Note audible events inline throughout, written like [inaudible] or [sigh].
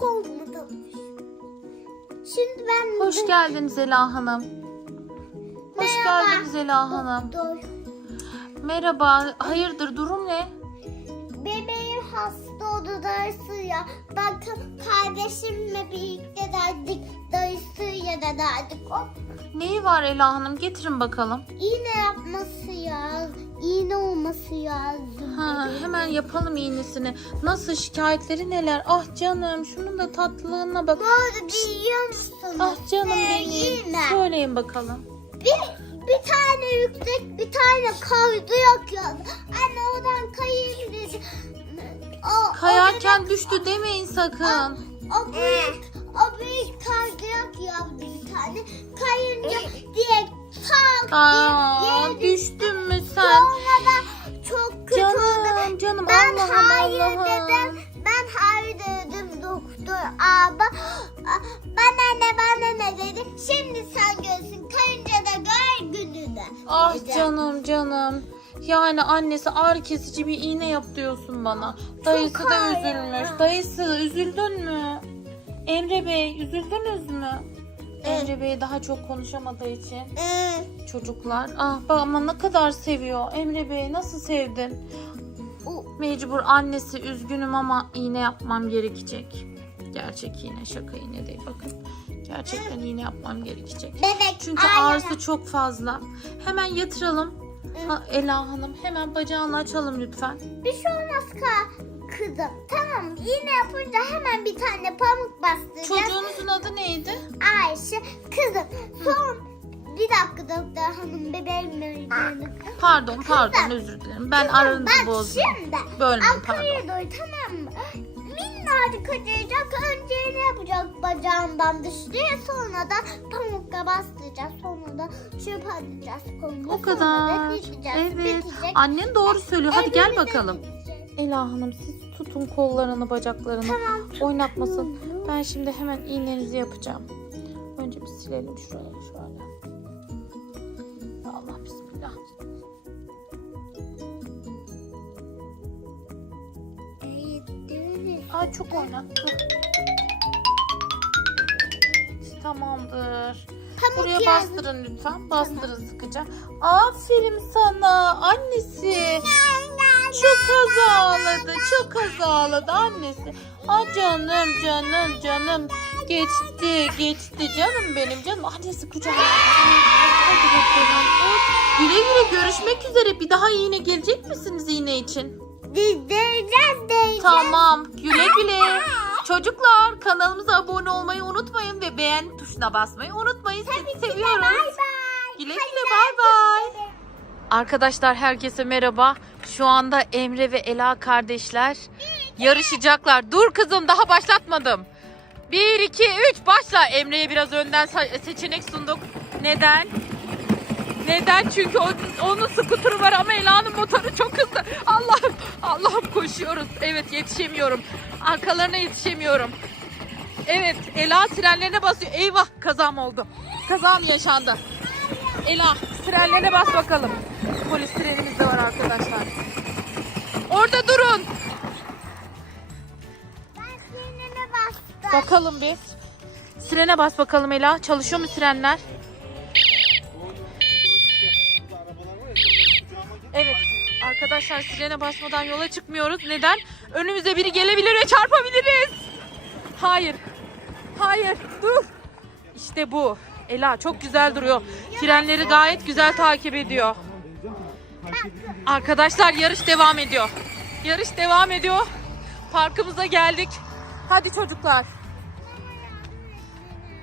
kolumu takmış. Şimdi ben... Hoş geldiniz Ela Hanım. Hoş Merhaba. geldiniz Ela Hanım. Doktor. Merhaba. Hayırdır durum ne? Bebeğim hasta oldu dayısı ya. Bakın kardeşimle birlikte derdik. Dayısıyla da derdik. O Neyi var Ela Hanım? Getirin bakalım. iğne yapması lazım. İğne olması lazım. Ha, bebeğim. hemen yapalım iğnesini. Nasıl şikayetleri neler? Ah canım şunun da tatlılığına bak. Bu arada biliyor musunuz? Ah canım benim. Iğne. Söyleyin bakalım. Bir, bir tane yüksek bir tane kaydı yakıyordu. Anne oradan kayayım dedi. O, Kayarken düştü demeyin sakın. o büyük, o büyük kaydırak yaptı bir tane. Kayınca diye tak Aa, diye yere hayır dedim. Ben hayır dedim doktor abi. [gasps] Bana ne bana ne dedi. Şimdi sen görsün. Kayınca da gör gününü. Ah dedi. canım canım. Yani annesi ağrı kesici bir iğne yap diyorsun bana. Dayısı da ağrıyor. üzülmüş. Dayısı üzüldün mü? Emre Bey üzüldünüz mü? Emre Bey daha çok konuşamadığı için çocuklar. Ah ama ne kadar seviyor. Emre Bey nasıl sevdin? Mecbur annesi üzgünüm ama iğne yapmam gerekecek. Gerçek iğne şaka iğne değil bakın. Gerçekten iğne yapmam gerekecek. Bebek Çünkü aynen. ağrısı çok fazla. Hemen yatıralım. Ha, Ela Hanım hemen bacağını açalım lütfen. Bir şey olmaz ka kızım. Tamam yine yapınca hemen bir tane pamuk bastıracağız. Çocuğunuzun adı neydi? Ayşe kızım son doktor hanım bebeğim benim. Pardon pardon özür dilerim. Ben aranızı Bak bozdum. şimdi Bölmeyin pardon. tamam mı? Minnacık acıyacak. Önce ne yapacak bacağından dışarıya sonra da pamukla bastıracağız. Sonra da çöp atacağız koluna. O Sonra kadar. da gideceğiz. Evet. Bitecek. Annen doğru söylüyor. Hadi gel Evimize bakalım. gideceğiz. Ela Hanım siz tutun kollarını bacaklarını. Tamam. Oynatmasın. Ben şimdi hemen iğnenizi yapacağım. Önce bir silelim şurayı şöyle. Ay çok oynattı. Tamamdır. Pamuk Buraya lazım. bastırın lütfen. Bastırın sıkıca. Aferin sana annesi. Çok az ağladı. Çok az ağladı annesi. Ah canım canım canım. Geçti geçti canım benim canım. Annesi kucağına. Hadi bakalım. Güle güle görüşmek üzere. Bir daha iğne gelecek misiniz iğne için? Diyeceğiz diyeceğiz. Tamam. Güle güle. Çocuklar kanalımıza abone olmayı unutmayın ve beğen tuşuna basmayı unutmayın. Sizi seviyoruz. Bay bay. Güle güle bay bay. Arkadaşlar herkese merhaba. Şu anda Emre ve Ela kardeşler yarışacaklar. Dur kızım daha başlatmadım. 1 2 3 başla. Emre'ye biraz önden seçenek sunduk. Neden? Neden? Çünkü onun, onun skuturu var ama Ela'nın motoru çok Evet yetişemiyorum. Arkalarına yetişemiyorum. Evet Ela frenlerine basıyor. Eyvah kazam oldu. Kazam yaşandı. Ela frenlerine bas bakalım. Polis frenimiz de var arkadaşlar. Orada durun. Bakalım bir. Sirene bas bakalım Ela. Çalışıyor mu sirenler? Evet. Arkadaşlar sirene basmadan yola çıkmıyoruz. Neden? Önümüze biri gelebilir ve çarpabiliriz. Hayır. Hayır. Dur. İşte bu. Ela çok güzel duruyor. Frenleri gayet güzel takip ediyor. Arkadaşlar yarış devam ediyor. Yarış devam ediyor. Parkımıza geldik. Hadi çocuklar.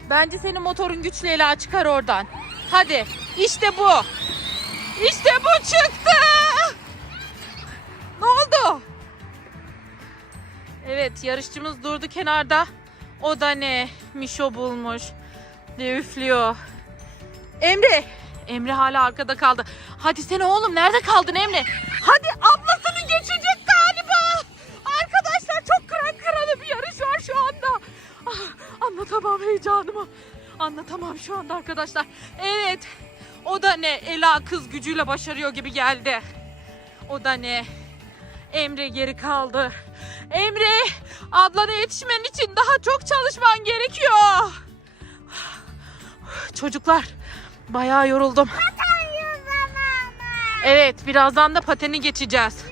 Bence senin motorun güçlü Ela çıkar oradan. Hadi. İşte bu. İşte bu çıktı. Yarışçımız durdu kenarda. O da ne? Mişo bulmuş. Ne üflüyor. Emre. Emre hala arkada kaldı. Hadi sen oğlum nerede kaldın Emre? Hadi ablasını geçecek galiba. Arkadaşlar çok kıran kırana bir yarış var şu anda. Ah, anlatamam heyecanımı. Anlatamam şu anda arkadaşlar. Evet. O da ne? Ela kız gücüyle başarıyor gibi geldi. O da ne? Emre geri kaldı. Emre Ablana yetişmen için daha çok çalışman gerekiyor. Çocuklar bayağı yoruldum. Evet birazdan da pateni geçeceğiz.